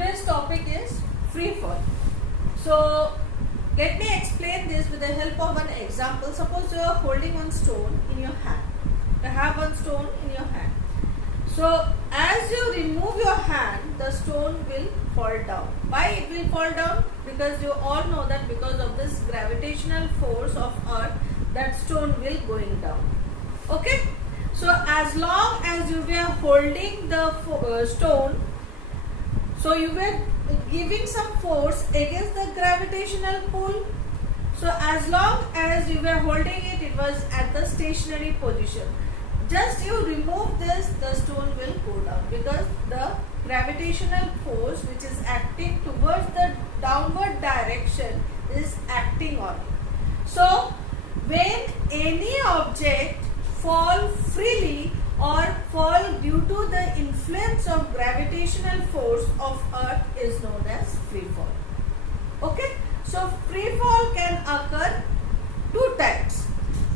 Today's topic is free fall. So let me explain this with the help of an example. Suppose you are holding one stone in your hand. You have one stone in your hand. So as you remove your hand, the stone will fall down. Why it will fall down? Because you all know that because of this gravitational force of earth, that stone will going down. Okay? So as long as you were holding the stone, so you were giving some force against the gravitational pull. So as long as you were holding it, it was at the stationary position. Just you remove this, the stone will go down because the gravitational force which is acting towards the downward direction is acting on it. So when any object fall freely or fall due to the influence of gravitational force of earth is known as free fall. Okay, so free fall can occur two types.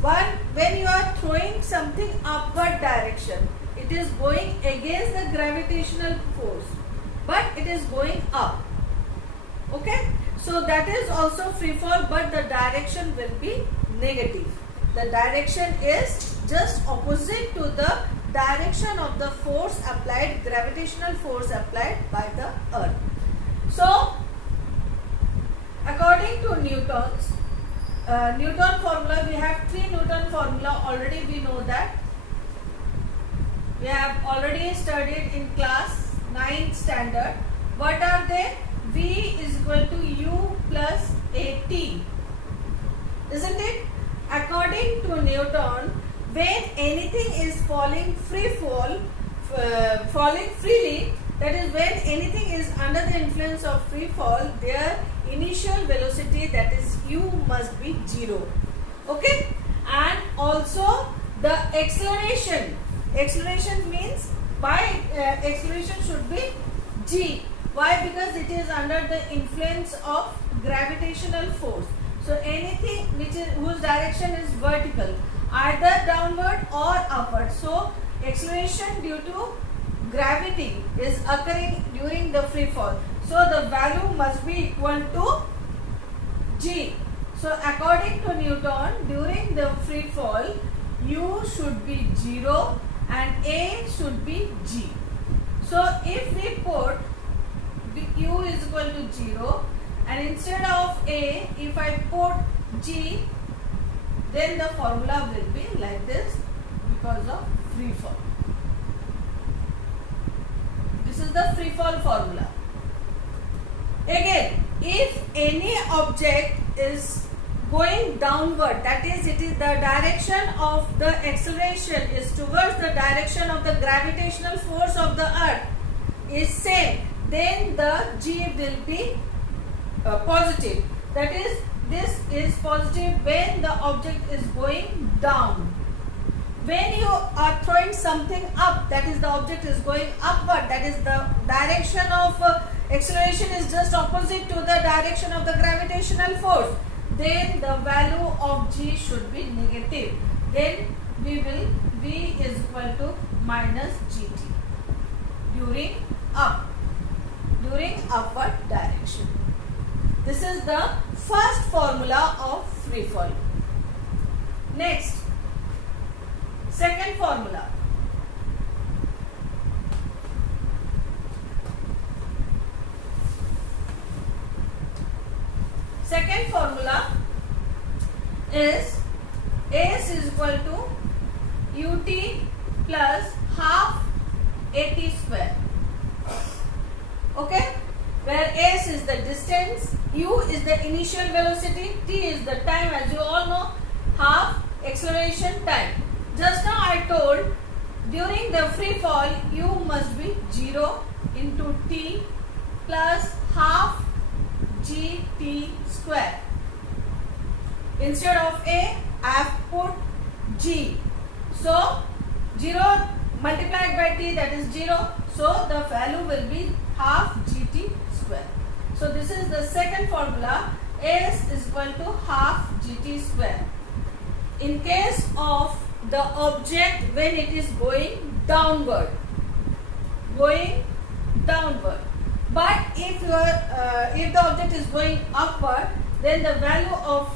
One, when you are throwing something upward direction, it is going against the gravitational force, but it is going up. Okay, so that is also free fall, but the direction will be negative. The direction is just opposite to the direction of the force applied, gravitational force applied by the earth. So, according to Newton's Newton formula, we have three Newton formula already. We know that we have already studied in class 9th standard. What are they? V is equal to U plus AT, isn't it? According to Newton, when anything is falling freely, that is when anything is under the influence of free fall, their initial velocity, that is U, must be 0. Okay, and also the acceleration. Acceleration means acceleration should be G. Why? Because it is under the influence of gravitational force. So anything whose direction is vertical, either downward or upward. So acceleration due to gravity is occurring during the free fall. So the value must be equal to G. So according to Newton, during the free fall, U should be 0 and A should be G. So if we put U is equal to 0 and instead of A, if I put G, then the formula will be like this because of free fall. This is the free fall formula. Again, if any object is going downward, that is, it is the direction of the acceleration is towards the direction of the gravitational force of the earth is same, then the G will be positive. That is, this is positive when the object is going down. When you are throwing something up, that is, the object is going upward, that is, the direction of acceleration is just opposite to the direction of the gravitational force, then the value of G should be negative. Then V is equal to minus GT during upward direction. This is the first formula of free fall. Next, second formula. Second formula is AS is equal to UT plus half AT square. Okay, where S is the distance, U is the initial velocity, T is the time, as you all know, half acceleration time. Just now I told during the free fall U must be 0 into T plus half GT square. Instead of A, I have put G. So 0 multiplied by T, that is 0. So the value will be half GT square. So this is the second formula. S is equal to half GT square. In case of the object when it is going downward, but if the object is going upward, then the value of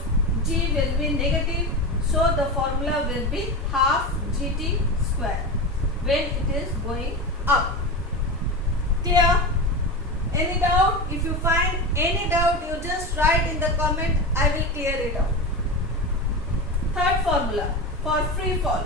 g will be negative. So the formula will be half gt square when it is going up. Clear? Any doubt? If you find any doubt, you just write in the comment. I will clear it out. Third formula for free fall.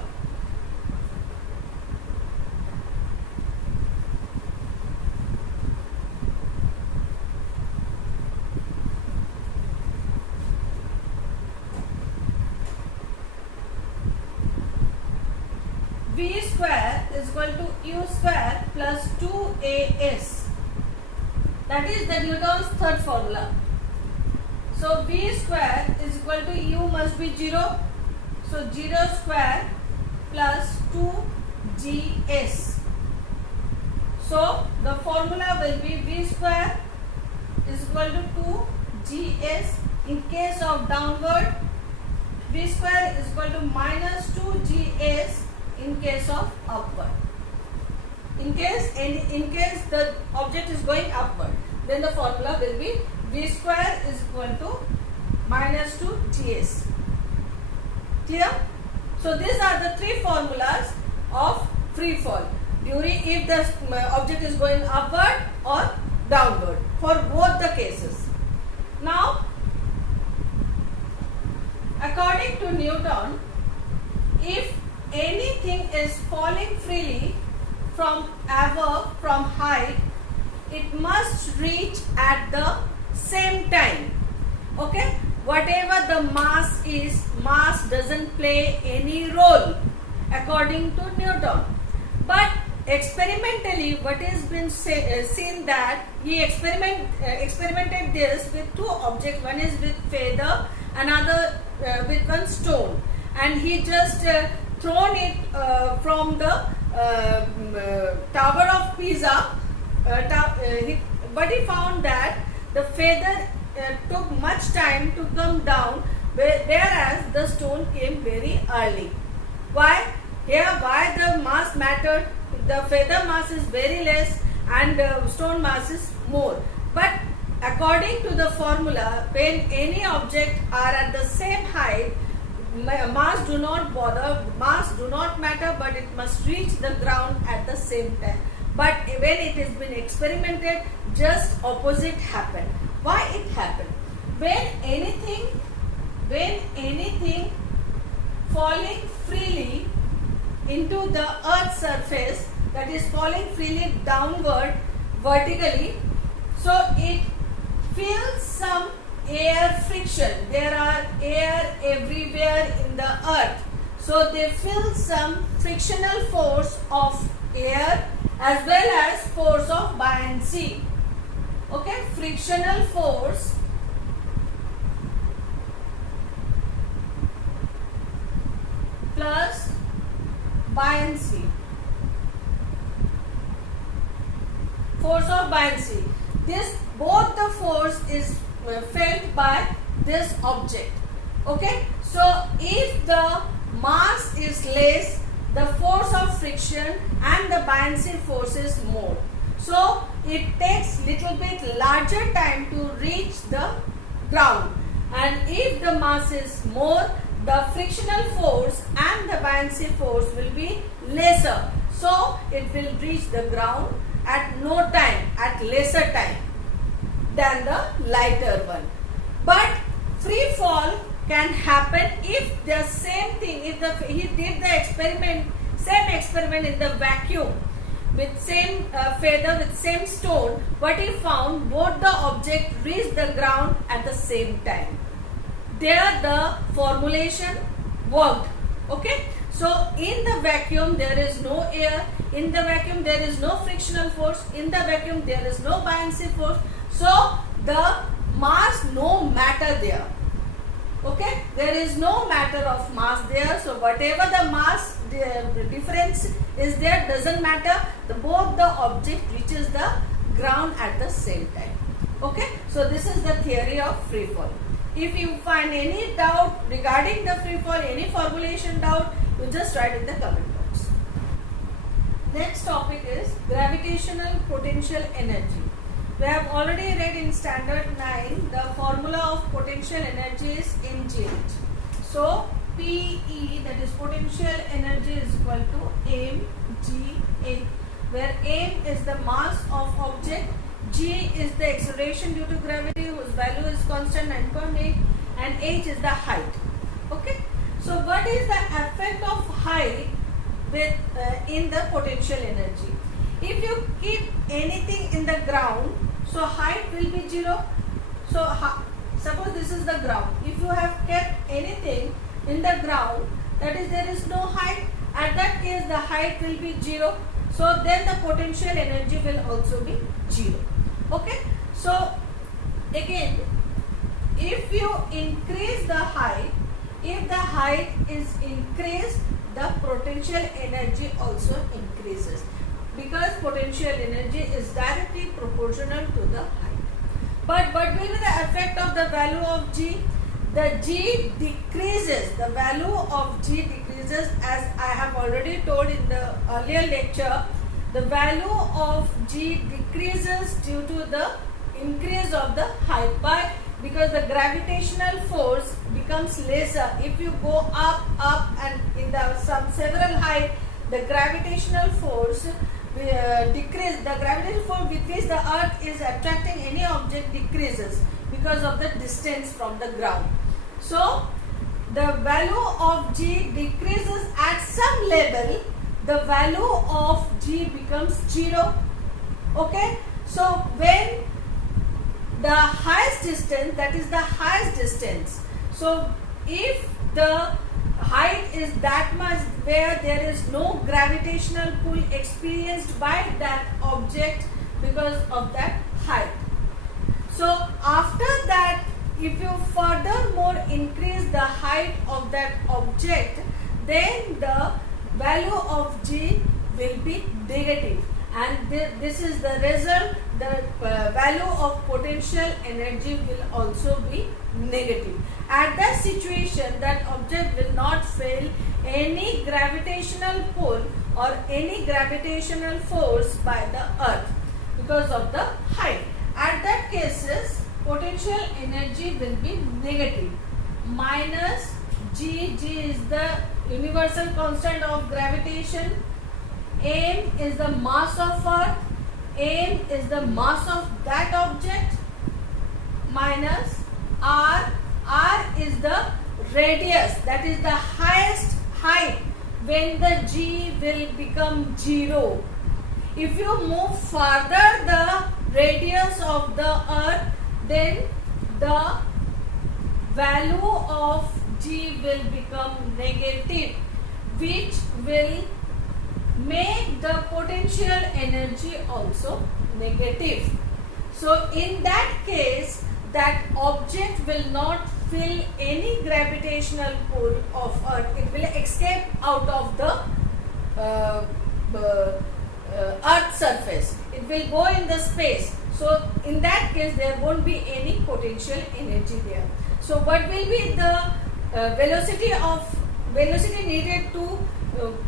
V square is equal to U square plus 2AS. That is the Newton's third formula. So V square is equal to U must be 0. So 0 square plus 2GS. So the formula will be V square is equal to 2GS. In case of downward, V square is equal to minus 2GS in case of upward. In case the object is going upward, then the formula will be V square is equal to minus 2GS. Clear? So these are the three formulas of free fall during if the object is going upward or downward for both the cases. Now, according to Newton, if anything is falling freely from above, from height, it must reach at the same time. Okay? Whatever the mass is, mass doesn't play any role according to Newton. But experimentally, what has been seen that he experimented this with two objects. One is with feather, another with one stone, and he just thrown it from the Tower of Pisa. But he found that the feather took much time to come down, whereas the stone came very early. Why? Here, why the mass mattered? The feather mass is very less and stone mass is more. But according to the formula, when any object are at the same height, mass do not bother, mass do not matter, but it must reach the ground at the same time. But when it has been experimented, just opposite happened. Why it happened? When anything falling freely into the earth's surface, that is falling freely downward vertically, so it feels some air friction. There are air everywhere in the earth, so they feel some frictional force of air as well as force of buoyancy. Okay, frictional force plus buoyancy, force of buoyancy. This both the force is felt by this object. Okay, so if the mass is less, the force of friction and the buoyancy force is more. So it takes little bit larger time to reach the ground, and if the mass is more, the frictional force and the buoyancy force will be lesser. So it will reach the ground at no time, at lesser time than the lighter one. But free fall can happen if the same thing, if he did the same experiment in the vacuum with same feather, with same stone, what he found, both the object reached the ground at the same time. There the formulation worked. Okay, so in the vacuum there is no air, in the vacuum there is no frictional force, in the vacuum there is no buoyancy force, so the mass no matter there. Okay, there is no matter of mass there, so whatever the mass difference is there doesn't matter, both the object reaches the ground at the same time. Okay, so this is the theory of free fall. If you find any doubt regarding the free fall, any formulation doubt, you just write in the comment box. Next topic is gravitational potential energy. We have already read in standard 9 the formula of potential energy is mgh. So PE, that is potential energy, is equal to mgh, where m is the mass of object, g is the acceleration due to gravity whose value is constant 9.8, and h is the height. Okay. So what is the effect of height with in the potential energy? If you keep anything in the ground, so height will be 0. So suppose this is the ground. If you have kept anything in the ground, that is there is no height, at that case the height will be 0. So then the potential energy will also be 0. Okay. So again, if you increase the height, if the height is increased, the potential energy also increases, because potential energy is directly proportional to the height. But what will be the effect of the value of g? The g decreases, the value of g decreases, as I have already told in the earlier lecture. The value of g decreases due to the increase of the height, because the gravitational force becomes lesser. If you go up and in the several height, the gravitational force decrease. The gravitational force with which the earth is attracting any object decreases because of the distance from the ground. So the value of g decreases at some level. The value of g becomes 0. Okay. So when the highest distance, that is the highest distance. So if the height is that much where there is no gravitational pull experienced by that object because of that height. So after that, if you furthermore increase the height of that object, then the value of g will be negative, and this is the result. The value of potential energy will also be negative. At that situation, that object will not feel any gravitational pull or any gravitational force by the earth because of the height. At that cases, potential energy will be negative, minus g. G is the universal constant of gravitation. M is the mass of earth. M is the mass of that object, minus r. R is the radius, that is the highest height when the g will become 0. If you move further the radius of the earth, then the value of g will become negative, which will make the potential energy also negative. So in that case, that object will not feel any gravitational pull of earth. It will escape out of the earth surface. It will go in the space. So in that case, there won't be any potential energy there. So what will be the velocity needed to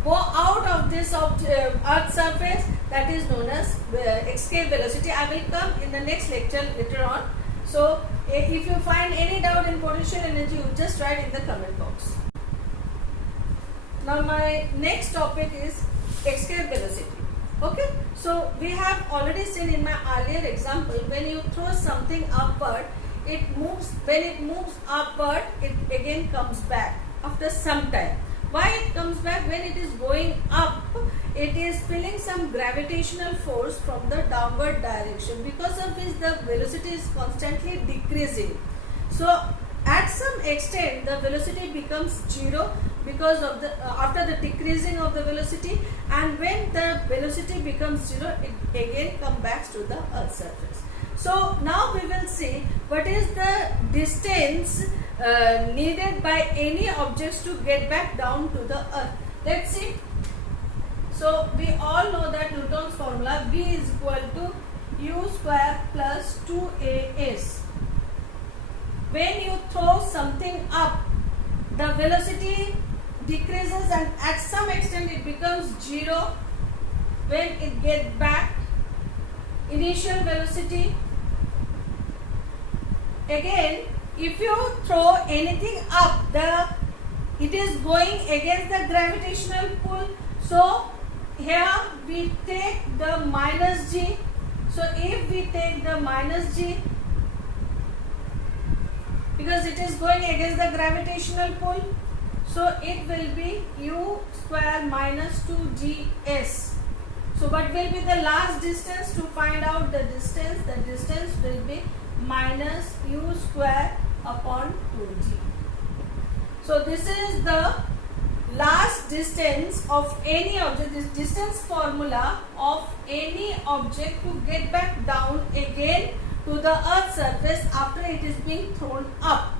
go out of this earth surface? That is known as escape velocity. I will come in the next lecture later on. So if you find any doubt in potential energy, you just write in the comment box. Now my next topic is escape velocity. Okay, so we have already seen in my earlier example, when you throw something upward, it moves. When it moves upward, it again comes back after some time. Why it comes back? When it is going up, it is feeling some gravitational force from the downward direction, because of which the velocity is constantly decreasing. So at some extent the velocity becomes 0 because of the after the decreasing of the velocity, and when the velocity becomes 0, it again comes back to the earth surface. So now we will see what is the distance needed by any objects to get back down to the earth. Let's see. So we all know that Newton's formula, V is equal to U square plus 2AS. When you throw something up, the velocity decreases and at some extent it becomes 0. When it gets back, initial velocity. Again, if you throw anything up, it is going against the gravitational pull. So here we take the minus g. So if we take the minus g, because it is going against the gravitational pull, so it will be u square minus 2gs. So what will be the last distance? To find out the distance will be minus u square upon 2g. So this is the last distance of any object, this distance formula of any object to get back down again to the earth's surface after it is being thrown up.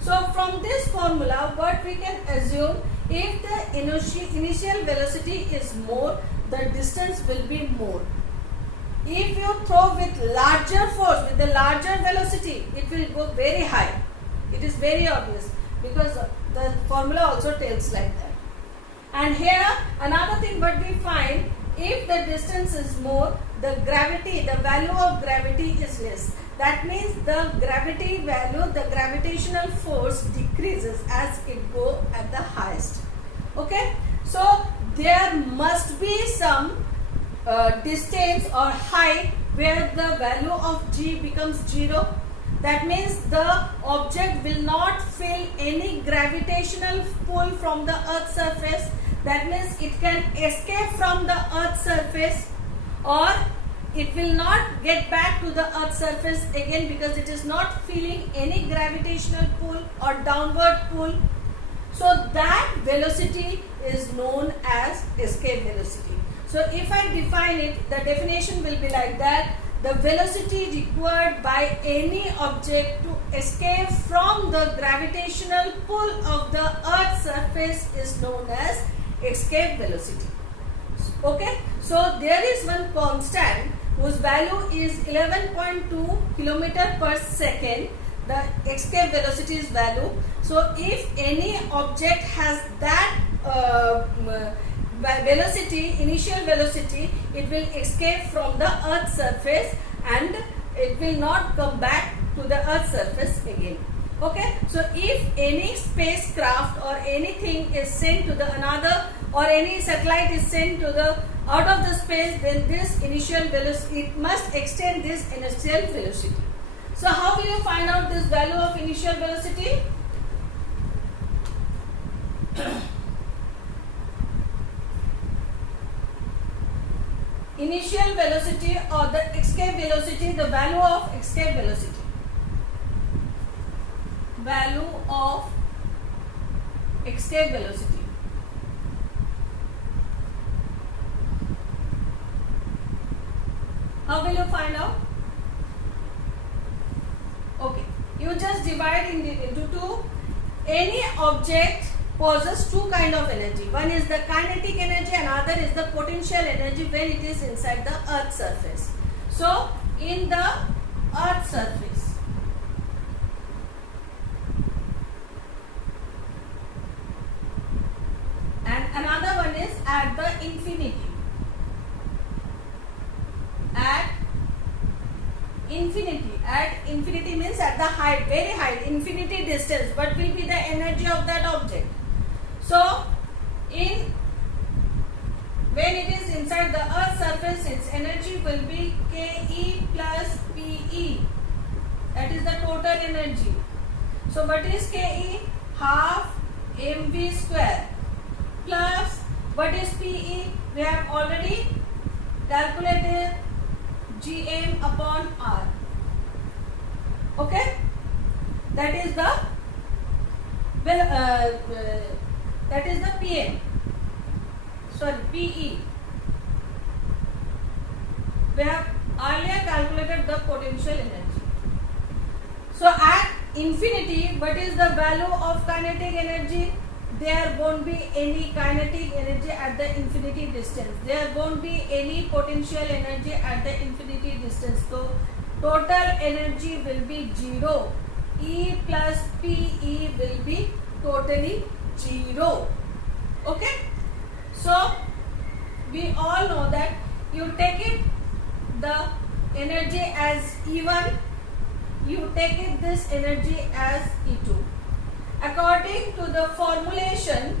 So from this formula, what we can assume, if the initial velocity is more, the distance will be more. If you throw with larger force, with the larger velocity, it will go very high. It is very obvious because the formula also tells like that. And here another thing what we find, if the distance is more, the value of gravity is less. That means the gravity value, the gravitational force decreases as it go at the highest. Okay, so there must be some distance or height where the value of g becomes 0. That means the object will not feel any gravitational pull from the earth's surface. That means it can escape from the earth's surface, or it will not get back to the earth's surface again because it is not feeling any gravitational pull or downward pull. So that velocity is known as escape velocity. So if I define it, the definition will be like that: the velocity required by any object to escape from the gravitational pull of the earth's surface is known as escape velocity. Okay, so there is one constant whose value is 11.2 km per second, the escape velocity's value. So if any object has that velocity, initial velocity, it will escape from the earth's surface and it will not come back to the earth's surface again. Okay, so if any spacecraft or anything is sent to the another, or any satellite is sent to the out of the space, then this initial velocity, it must extend this initial velocity. So how will you find out this value of initial velocity? Initial velocity or the escape velocity, the value of escape velocity. Value of escape velocity. How will you find out? Okay, you just divide into two. Any object possesses two kind of energy. One is the kinetic energy, another is the potential energy when it is inside the earth's surface. So in the earth's surface, and another one is at the infinity. At infinity means at the height, very high, infinity distance. What will be the energy of that object? So when it is inside the earth's surface, its energy will be Ke plus Pe. That is the total energy. So what is Ke? Half mv square plus what is Pe? We have already calculated Gm upon R. Okay, that is the Pm. Sorry, Pe. We have earlier calculated the potential energy. So at infinity, what is the value of kinetic energy? There won't be any kinetic energy at the infinity distance. There won't be any potential energy at the infinity distance. So total energy will be 0. E plus Pe will be totally 0. Okay. So we all know that you take it, the energy as E1, you take it this energy as E2. According to the formulation,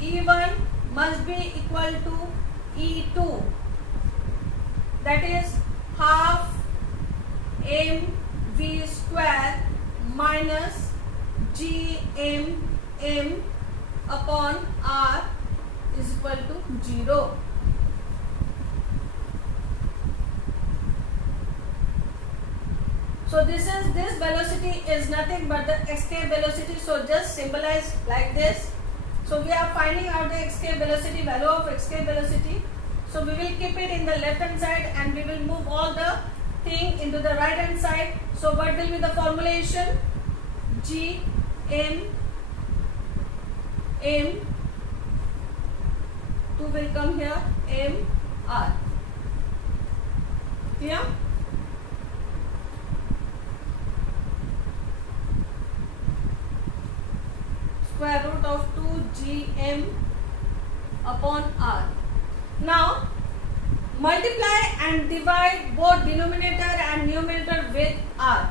E1 must be equal to E2, that is half mv square minus gmm upon r is equal to 0. So this velocity is nothing but the escape velocity, so just symbolize like this. So we are finding out the escape velocity, value of escape velocity. So we will keep it in the left hand side and we will move all the thing into the right hand side. So what will be the formulation? G M 2 will come here, M R. Clear? Square root of 2gm upon r. Now multiply and divide both denominator and numerator with r.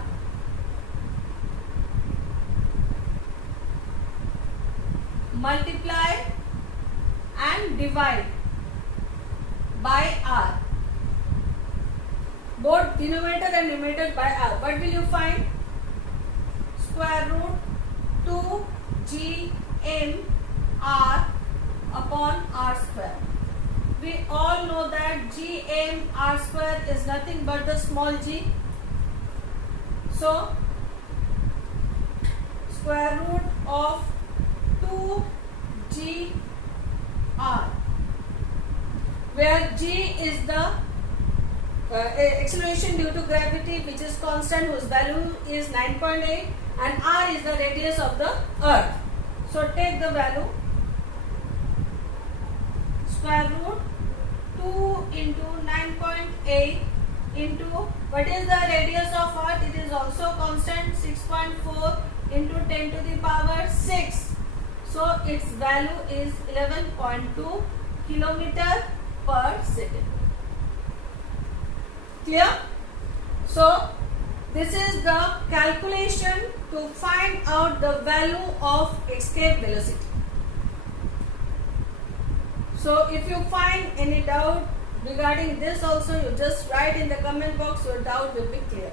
Multiply and divide by r. Both denominator and numerator by r. What will you find? Square root 2gm r upon r square. We all know that gm r square is nothing but the small g. So square root of 2g r, where g is the acceleration due to gravity, which is constant, whose value is 9.8, and r is the radius of the earth. So take the value, square root 2 into 9.8 into what is the radius of earth? It is also constant, 6.4 into 10 to the power 6. So its value is 11.2 kilometer per second. Clear? So this is the calculation to find out the value of escape velocity. So if you find any doubt regarding this also, you just write in the comment box, your doubt will be clear.